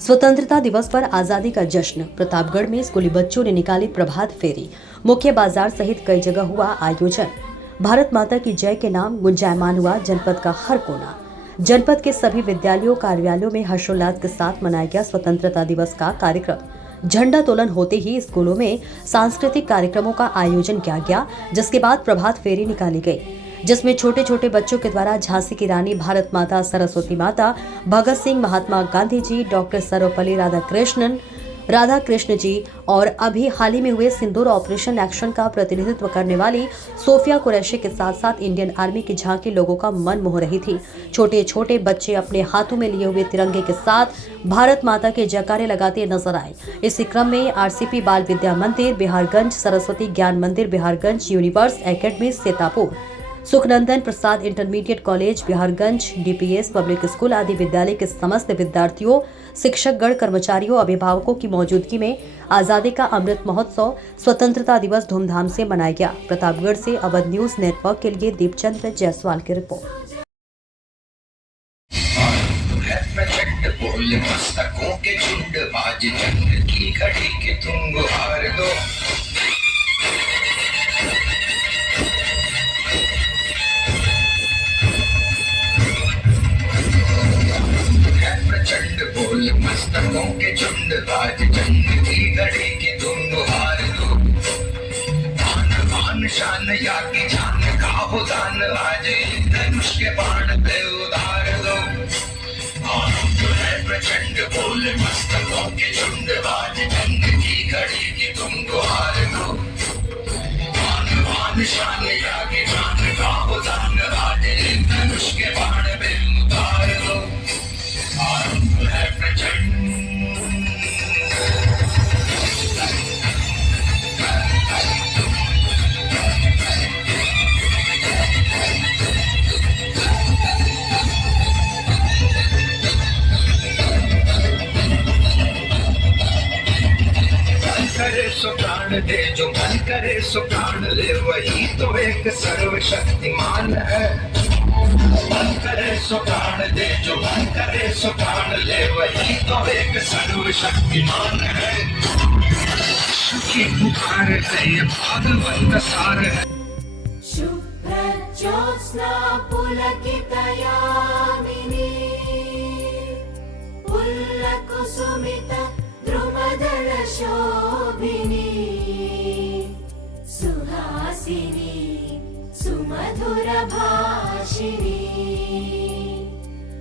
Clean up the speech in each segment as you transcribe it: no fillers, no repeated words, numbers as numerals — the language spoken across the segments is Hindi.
स्वतंत्रता दिवस पर आजादी का जश्न। प्रतापगढ़ में स्कूली बच्चों ने निकाली प्रभात फेरी। मुख्य बाजार सहित कई जगह हुआ आयोजन। भारत माता की जय के नाम गुंजायमान हुआ जनपद का हर कोना। जनपद के सभी विद्यालयों कार्यालयों में हर्षोल्लास के साथ मनाया गया स्वतंत्रता दिवस का कार्यक्रम। झंडा तोलन होते ही स्कूलों में सांस्कृतिक कार्यक्रमों का आयोजन किया गया, जिसके बाद प्रभात फेरी निकाली गई, जिसमें छोटे छोटे बच्चों के द्वारा झांसी की रानी, भारत माता, सरस्वती माता, भगत सिंह, महात्मा गांधी जी, डॉक्टर सर्वपल्ली राधा कृष्ण जी और अभी हाल ही में हुए सिंदूर ऑपरेशन एक्शन का प्रतिनिधित्व करने वाली सोफिया कुरैशी के साथ साथ इंडियन आर्मी की झांकी लोगों का मन मोह रही थी। छोटे छोटे बच्चे अपने हाथों में लिए हुए तिरंगे के साथ भारत माता के जयकारे लगाते नजर आए। इसी क्रम में आरसीपी बाल विद्या मंदिर Biharganj, Saraswati Gyan Mandir Biharganj, universe academy Sitapur, Sukhnandan Prasad intermediate college Biharganj, DPS public school आदि विद्यालय के समस्त विद्यार्थियों, शिक्षकगण, कर्मचारियों, अभिभावकों की मौजूदगी में आजादी का अमृत महोत्सव स्वतंत्रता दिवस धूमधाम से मनाया गया। प्रतापगढ़ से अवध न्यूज नेटवर्क के लिए दीपचंद्र जायसवाल की रिपोर्ट। बोल मस्तकों के झुंड, बाज जंग की घड़ी की तुम गुहार दो। मान मान शान या की जान का हो दान, आज धनुष के बाण पे उतार दो। जो है प्रचंड, बोल मस्तकों के झुंड, बाज जंग की घड़ी की तुम गुहार दो। मान मान शान या की जान का हो दान, आज धनुष के बाण पे उतार दो। करे सो प्राण दे, जो मन करे सो प्राण ले, वही तो एक सर्वशक्तिमान है। मन करे सो प्राण दे, जो मन करे सो प्राण ले, वही तो एक सर्वशक्तिमान है। सुखी पुकार है ये भागवत का सार है। शुभ्र ज्योत्स्ना पुलकित यामिनी, पुल्लकुसुमित द्रुमदल शोभिनी, सुहासिनी सुमधुर भाषिणी,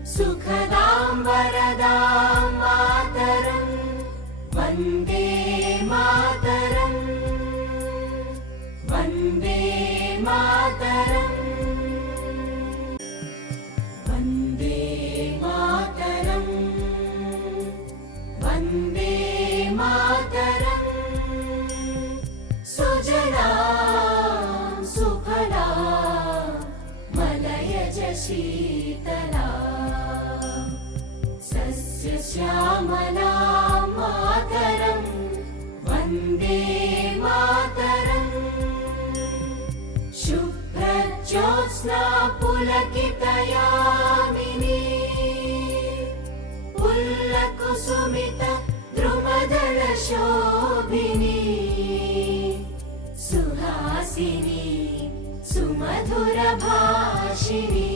सुखदां वरदां मातरं वन्दे मातरं, वन्दे मातरं, वन्दे मातरं, वन्दे मातरं। सुजला सुफला मलयज शीतला, सस्य श्यामला मातरं वन्दे मातरं। शुभ्र ज्योत्स्ना पुलकित यामिनी, पुल्लकुसुमित द्रुमदल शोभिनी, सुहासिनी सुमधुर भाषिणी,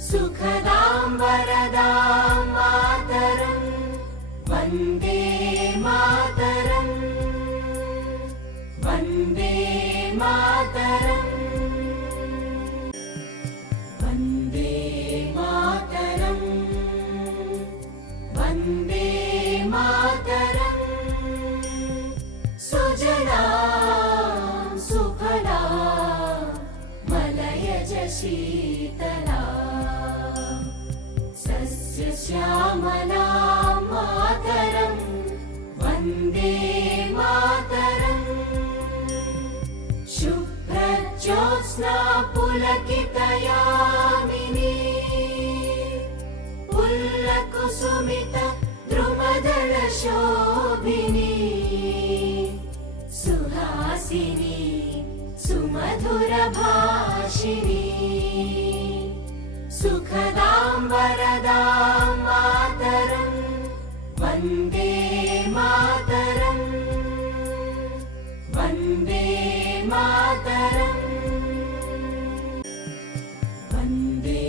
सुखदां वरदां मातरं वन्दे मातरं, वन्दे मातरं, वन्दे मातरं, वन्दे मातरं। सुजला सुफला मलयज शीतला, सस्य श्यामला मातरं वन्दे मातरं। शुभ्र ज्योत्स्ना पुलकित यामिनी, पुल्लकुसुमित द्रुमदल शोभिनी, सुहासिनी सुमधुर भाषिणी, सुखदां वरदां मातरं वन्दे मातरम् वन्दे मातरम् वन्दे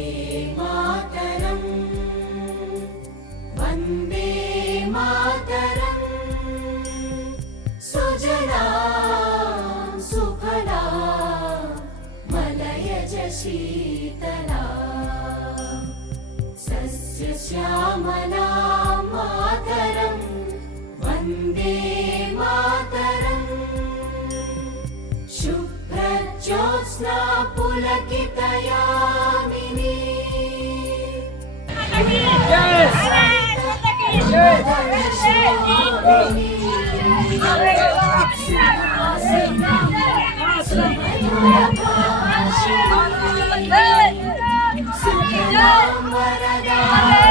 मातरम् वन्दे मातरम् सुजला सुफला मलयज शीतला सस्यश्यामला मातरम् वन्दे मातरम् शुभ्रज्योत्स्ना पुलकितयामिनी सुमधुरभाषिणी वरदा